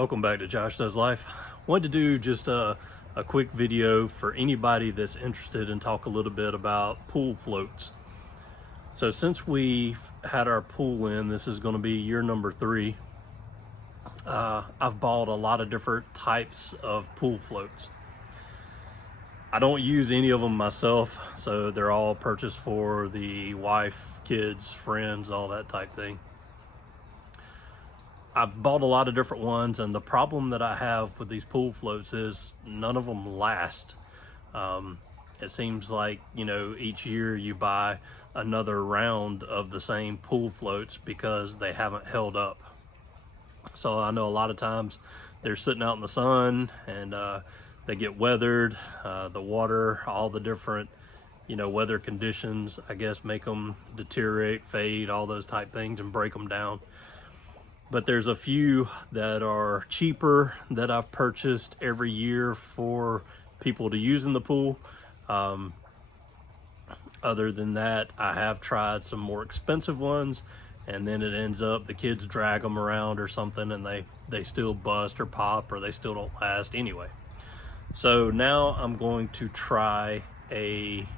Welcome back to Josh Does Life. Wanted to do just a quick video for anybody that's interested in talk a little bit about pool floats. So since we've had our pool in, this is going to be year number 3. I've bought a lot of different types of pool floats. I don't use any of them myself, so they're all purchased for the wife, kids, friends, all that type thing. I've bought a lot of different ones, and the problem that I have with these pool floats is none of them last. It seems like, each year you buy another round of the same pool floats because they haven't held up. So I know a lot of times they're sitting out in the sun and they get weathered. The water, all the different, weather conditions, I guess, make them deteriorate, fade, all those type things, and break them down. But there's a few that are cheaper that I've purchased every year for people to use in the pool. Other than that, I have tried some more expensive ones, and then it ends up the kids drag them around or something and they still bust or pop, or they still don't last anyway. So now I'm going to try a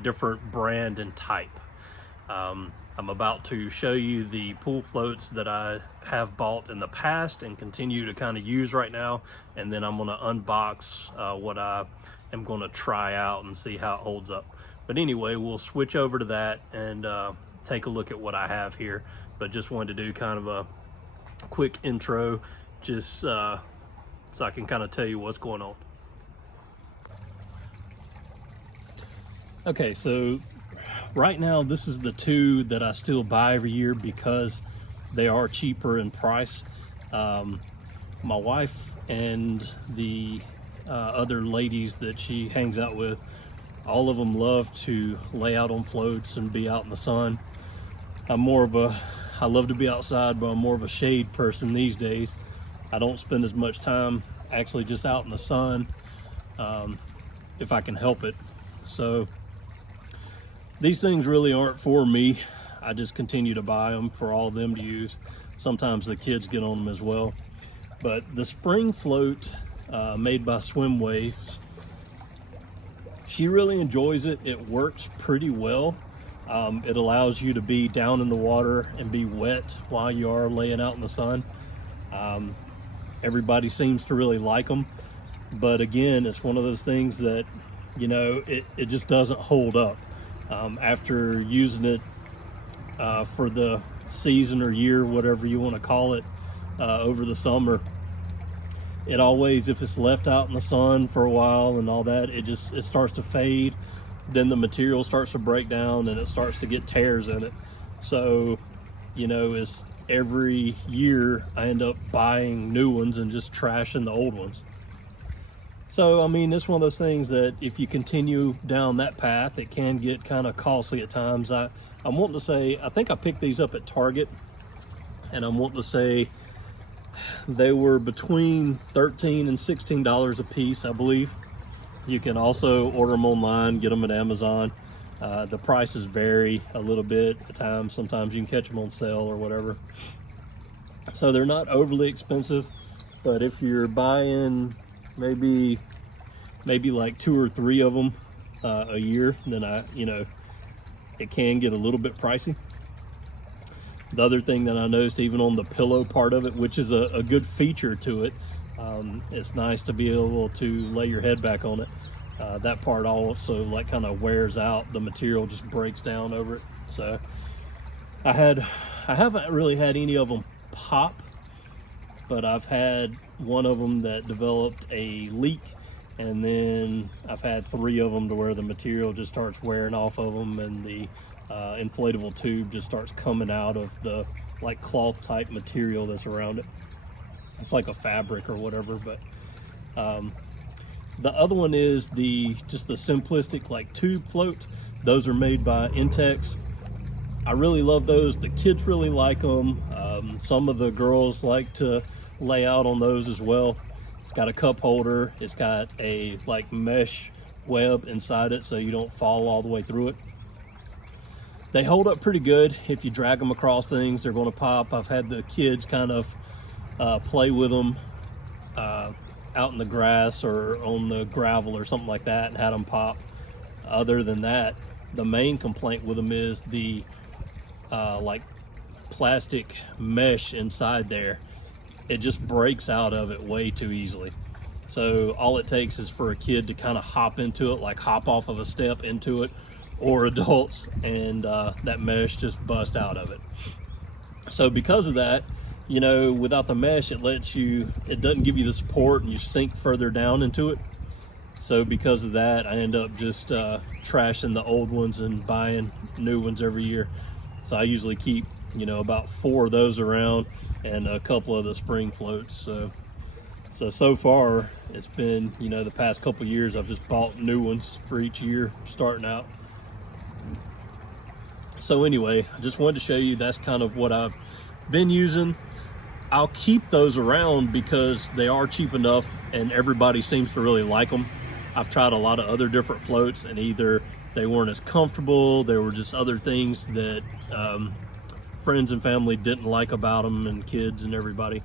different brand and type. I'm about to show you the pool floats that I have bought in the past and continue to kind of use right now, and then I'm going to unbox what I am going to try out and see how it holds up. But anyway, we'll switch over to that and take a look at what I have here. But just wanted to do kind of a quick intro, just so I can kind of tell you what's going on. Okay, so right now, this is the two that I still buy every year because they are cheaper in price. My wife and the other ladies that she hangs out with, all of them love to lay out on floats and be out in the sun. I love to be outside, but I'm more of a shade person these days. I don't spend as much time actually just out in the sun if I can help it. So these things really aren't for me. I just continue to buy them for all of them to use. Sometimes the kids get on them as well. But the spring float made by SwimFloat, she really enjoys it. It works pretty well. It allows you to be down in the water and be wet while you are laying out in the sun. Everybody seems to really like them. But again, it's one of those things that, it just doesn't hold up. After using it for the season or year, whatever you want to call it, over the summer, it always, if it's left out in the sun for a while and all that, it starts to fade. Then the material starts to break down and it starts to get tears in it. So, it's every year I end up buying new ones and just trashing the old ones. So, it's one of those things that if you continue down that path, it can get kind of costly at times. I'm wanting to say, I think I picked these up at Target, and I'm wanting to say they were between $13 and $16 a piece, I believe. You can also order them online, get them at Amazon. The prices vary a little bit at times. Sometimes you can catch them on sale or whatever. So they're not overly expensive, but if you're buying maybe like 2 or 3 of them a year, then it can get a little bit pricey. The other thing that I noticed, even on the pillow part of it, which is a good feature to it, it's nice to be able to lay your head back on it. That part also kind of wears out. The material just breaks down over it. So I haven't really had any of them pop, but I've had one of them that developed a leak, and then I've had 3 of them to where the material just starts wearing off of them, and the inflatable tube just starts coming out of the cloth type material that's around it. It's like a fabric or whatever. But the other one is just the simplistic tube float. Those are made by Intex. I really love those. The kids really like them. Some of the girls like to lay out on those as well. It's got a cup holder. It's got a mesh web inside it so you don't fall all the way through it. They hold up pretty good. If you drag them across things, they're going to pop. I've had the kids kind of play with them out in the grass or on the gravel or something like that and had them pop. Other than that, the main complaint with them is the like plastic mesh inside there. It just breaks out of it way too easily. So all it takes is for a kid to kind of hop into it, like hop off of a step into it, or adults, and that mesh just busts out of it. So because of that, you know, without the mesh, it doesn't give you the support, and you sink further down into it. So because of that, I end up just trashing the old ones and buying new ones every year. So I usually keep, you know, about 4 of those around and a couple of the SwimFloats. So far it's been, you know, the past couple years I've just bought new ones for each year starting out. So anyway, I just wanted to show you that's kind of what I've been using. I'll keep those around because they are cheap enough and everybody seems to really like them. I've tried a lot of other different floats and either they weren't as comfortable, there were just other things that friends and family didn't like about them, and kids and everybody,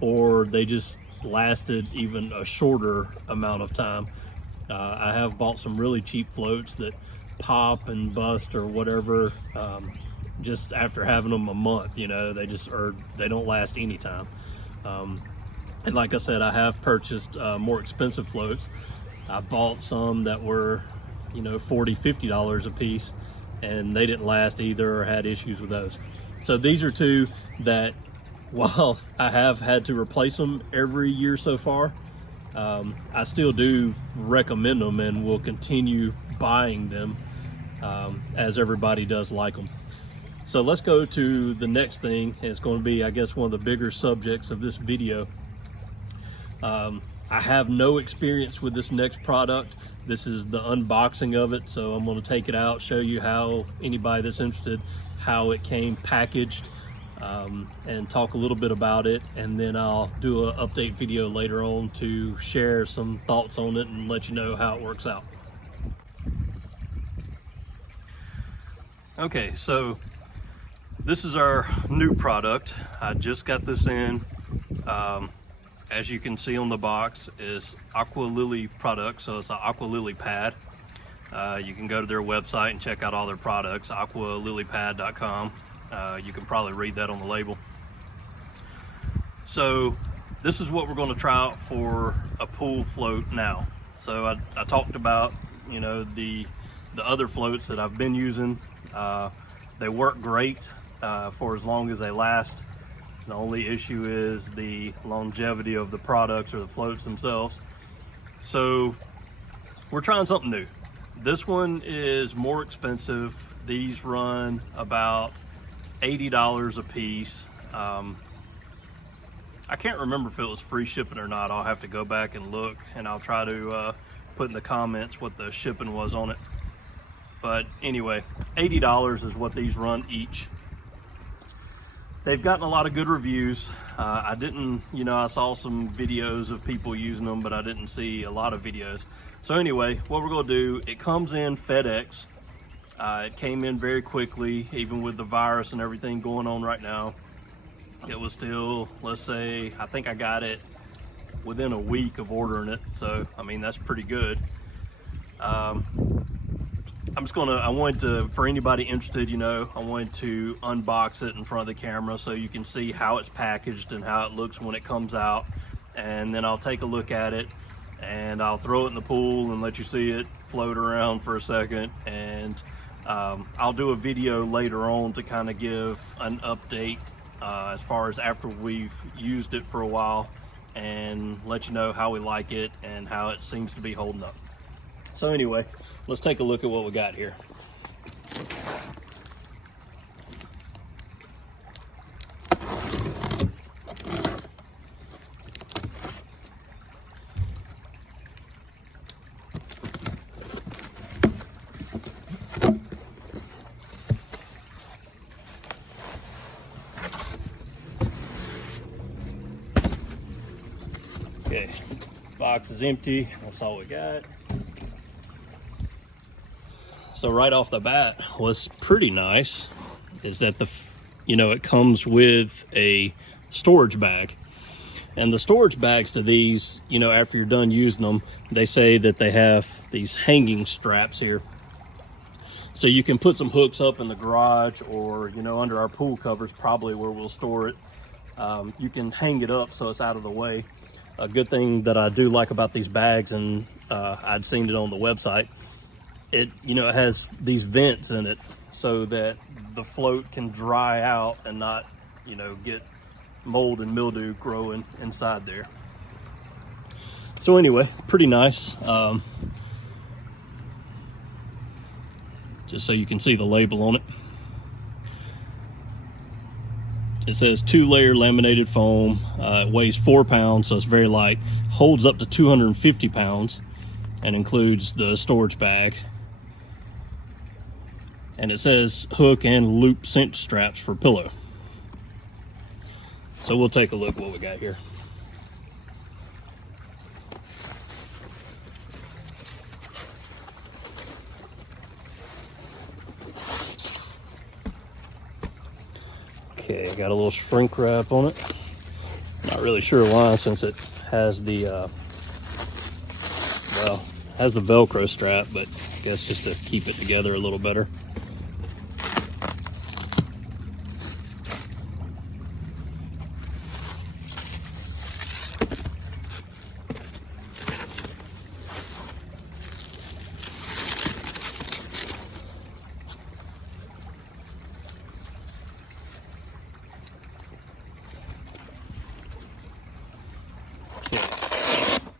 or they just lasted even a shorter amount of time. I have bought some really cheap floats that pop and bust or whatever just after having them a month. You know, they don't last any time. And like I said, I have purchased more expensive floats. I bought some that were, you know, $40–50 a piece, and they didn't last either or had issues with those. So these are two that, while I have had to replace them every year so far, I still do recommend them and will continue buying them as everybody does like them. So let's go to the next thing. It's going to be, I guess, one of the bigger subjects of this video. I have no experience with this next product. This is the unboxing of it, so I'm going to take it out, show you how, anybody that's interested, how it came packaged, and talk a little bit about it, and then I'll do an update video later on to share some thoughts on it and let you know how it works out. Okay, so this is our new product. I just got this in. As you can see on the box is Aqua Lily product, so it's an Aqua LilyPad. You can go to their website and check out all their products, aqualilypad.com. You can probably read that on the label. So this is what we're going to try out for a pool float now. So I talked about, you know, the other floats that I've been using. They work great for as long as they last. The only issue is the longevity of the products or the floats themselves. So we're trying something new. This one is more expensive. These run about $80 a piece. I can't remember if it was free shipping or not. I'll have to go back and look, and I'll try to put in the comments what the shipping was on it. But anyway, $80 is what these run each. They've gotten a lot of good reviews. I didn't, you know, I saw some videos of people using them, but I didn't see a lot of videos. So anyway, what we're gonna do, it comes in FedEx. It came in very quickly, even with the virus and everything going on right now. It was still, let's say, I think I got it within a week of ordering it. So, I mean, that's pretty good. I wanted to, for anybody interested, you know, I wanted to unbox it in front of the camera so you can see how it's packaged and how it looks when it comes out. And then I'll take a look at it and I'll throw it in the pool and let you see it float around for a second. And I'll do a video later on to kind of give an update as far as after we've used it for a while and let you know how we like it and how it seems to be holding up. So anyway, let's take a look at what we got here. Okay, box is empty. That's all we got. So right off the bat, what's pretty nice is that it comes with a storage bag. And the storage bags to these, you know, after you're done using them, they say that they have these hanging straps here. So you can put some hooks up in the garage, or, you know, under our pool covers, probably where we'll store it. You can hang it up so it's out of the way. A good thing that I do like about these bags, and I'd seen it on the website, it, you know, it has these vents in it so that the float can dry out and not, you know, get mold and mildew growing inside there. So anyway, pretty nice. Just so you can see the label on it. It says 2-layer laminated foam. It weighs 4 pounds, so it's very light. Holds up to 250 pounds and includes the storage bag. And it says hook and loop cinch straps for pillow. So we'll take a look what we got here. Okay, got a little shrink wrap on it. Not really sure why, since it has the well, has the Velcro strap, but I guess just to keep it together a little better.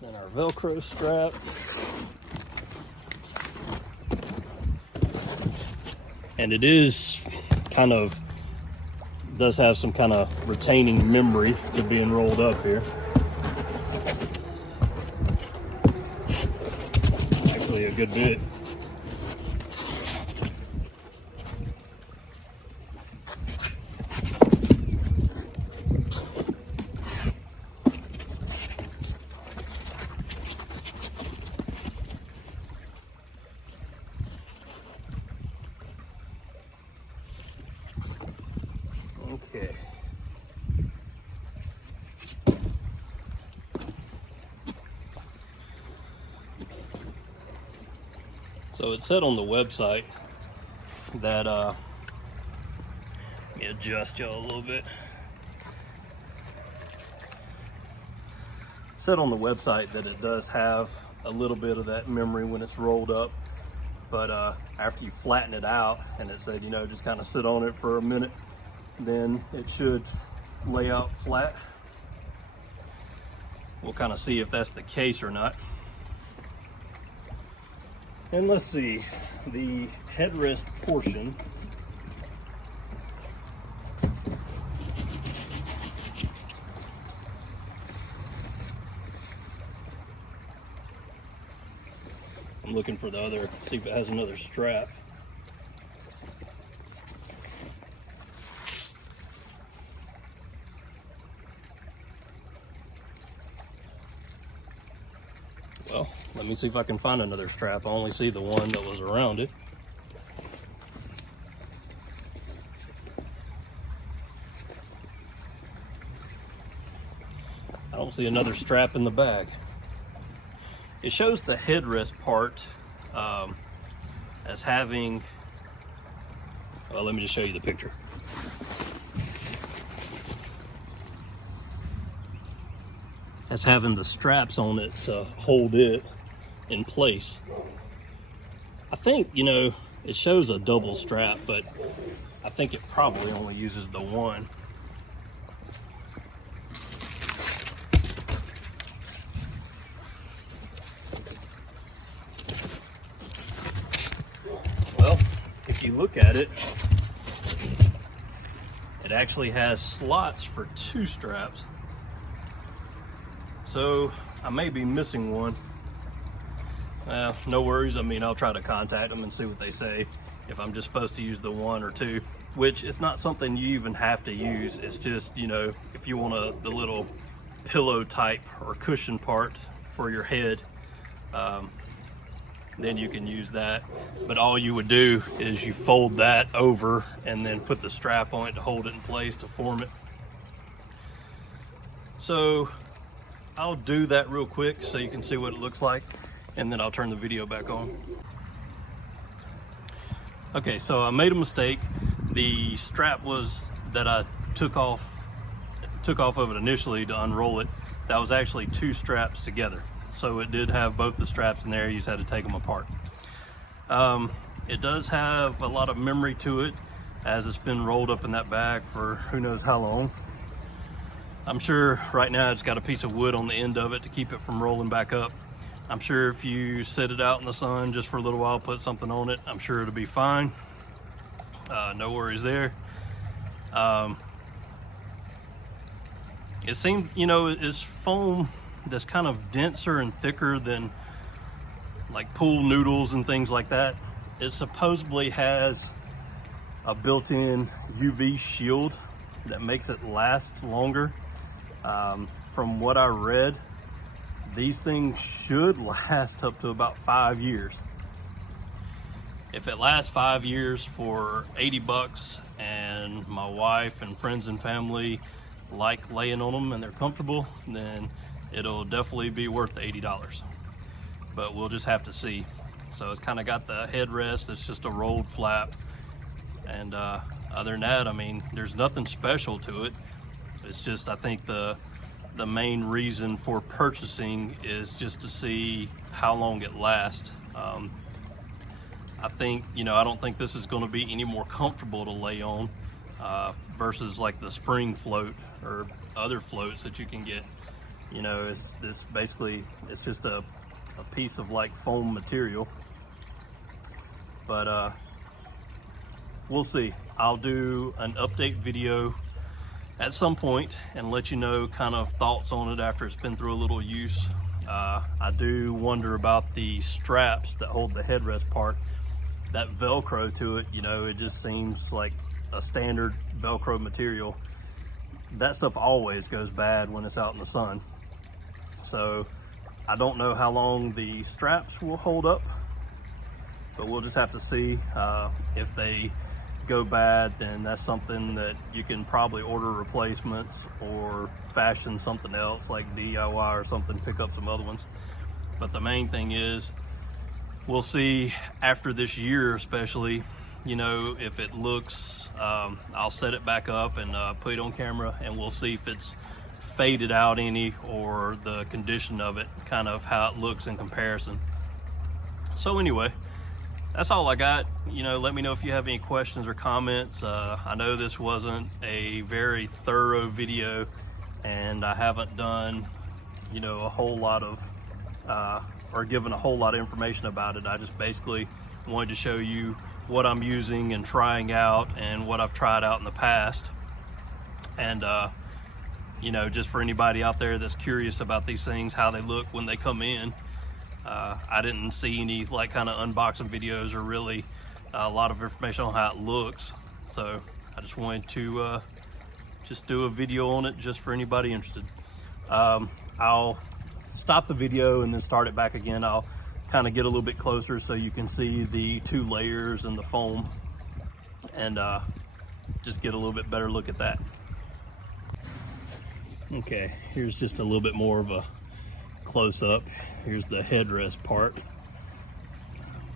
Then our Velcro strap. And it is kind of, does have some kind of retaining memory to being rolled up here. Actually a good bit. Okay. So it said on the website that, let me adjust y'all a little bit. It said on the website that it does have a little bit of that memory when it's rolled up, but after you flatten it out, and it said, you know, just kind of sit on it for a minute, then it should lay out flat. We'll kind of see if that's the case or not. And let's see, the headrest portion I'm looking for the other, see if it has another strap. Well, let me see if I can find another strap. I only see the one that was around it. I don't see another strap in the bag. It shows the headrest part as having, well, let me just show you the picture. As having the straps on it to hold it in place. I think, you know, it shows a double strap, but I think it probably only uses the one. Well, if you look at it, it actually has slots for 2 straps. So I may be missing one. No worries. I mean, I'll try to contact them and see what they say, if I'm just supposed to use the 1 or 2, which it's not something you even have to use. It's just, you know, if you want the little pillow type or cushion part for your head, then you can use that. But all you would do is you fold that over and then put the strap on it to hold it in place to form it. So I'll do that real quick so you can see what it looks like, and then I'll turn the video back on. Okay, so I made a mistake. The strap that I took off of it initially to unroll it, that was actually 2 straps together. So it did have both the straps in there. You just had to take them apart. It does have a lot of memory to it, as it's been rolled up in that bag for who knows how long. I'm sure right now it's got a piece of wood on the end of it to keep it from rolling back up. I'm sure if you sit it out in the sun just for a little while, put something on it, I'm sure it'll be fine. No worries there. It seems, you know, it's foam that's kind of denser and thicker than like pool noodles and things like that. It supposedly has a built-in UV shield that makes it last longer. From what I read, these things should last up to about 5 years. If it lasts 5 years for 80 bucks and my wife and friends and family like laying on them and they're comfortable, then it'll definitely be worth the $80. But we'll just have to see. So it's kind of got the headrest, it's just a rolled flap. And other than that, I mean, there's nothing special to it. It's just, I think the main reason for purchasing is just to see how long it lasts. I think, you know, I don't think this is going to be any more comfortable to lay on versus like the SwimFloat or other floats that you can get. You know, it's basically, it's just a piece of like foam material. But we'll see. I'll do an update video at some point and let you know kind of thoughts on it after it's been through a little use. I do wonder about the straps that hold the headrest part. That Velcro to it, you know, it just seems like a standard Velcro material. That stuff always goes bad when it's out in the sun. So I don't know how long the straps will hold up, but we'll just have to see. If they go bad, then that's something that you can probably order replacements or fashion something else like DIY or something, pick up some other ones. But the main thing is, we'll see after this year especially, you know, if it looks, I'll set it back up and put it on camera, and we'll see if it's faded out any, or the condition of it, kind of how it looks in comparison. So anyway, that's all I got. You know, let me know if you have any questions or comments. I know this wasn't a very thorough video, and I haven't done, you know, a whole lot of or given a whole lot of information about it. I just basically wanted to show you what I'm using and trying out and what I've tried out in the past. And you know, just for anybody out there that's curious about these things, how they look when they come in. I didn't see any like kind of unboxing videos or really a lot of information on how it looks. So I just wanted to just do a video on it just for anybody interested. I'll stop the video and then start it back again. I'll kind of get a little bit closer so you can see the 2 layers and the foam, and just get a little bit better look at that. Okay, here's just a little bit more of a close-up. Here's the headrest part,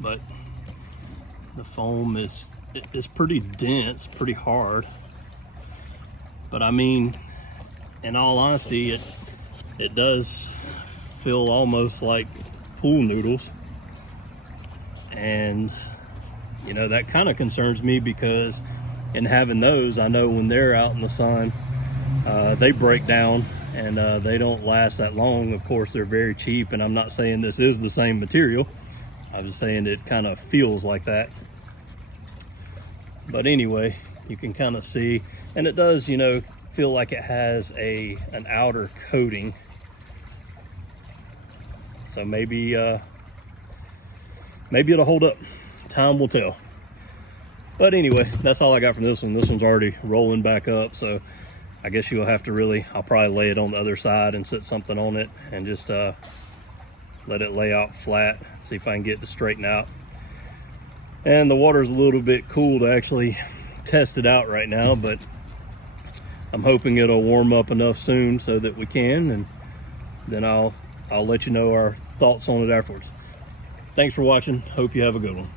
but the foam is pretty dense, pretty hard. But I mean, in all honesty, it does feel almost like pool noodles, and you know, that kind of concerns me, because in having those, I know when they're out in the sun, they break down, and they don't last that long. Of course, they're very cheap, and I'm not saying this is the same material. I'm just saying it kind of feels like that. But anyway, you can kind of see, and it does, you know, feel like it has an outer coating. So maybe it'll hold up. Time will tell. But anyway, that's all I got from this one. This one's already rolling back up, so I guess you'll have to I'll probably lay it on the other side and set something on it and just let it lay out flat, see if I can get it to straighten out. And the water's a little bit cool to actually test it out right now, but I'm hoping it'll warm up enough soon so that we can, and then I'll let you know our thoughts on it afterwards. Thanks for watching. Hope you have a good one.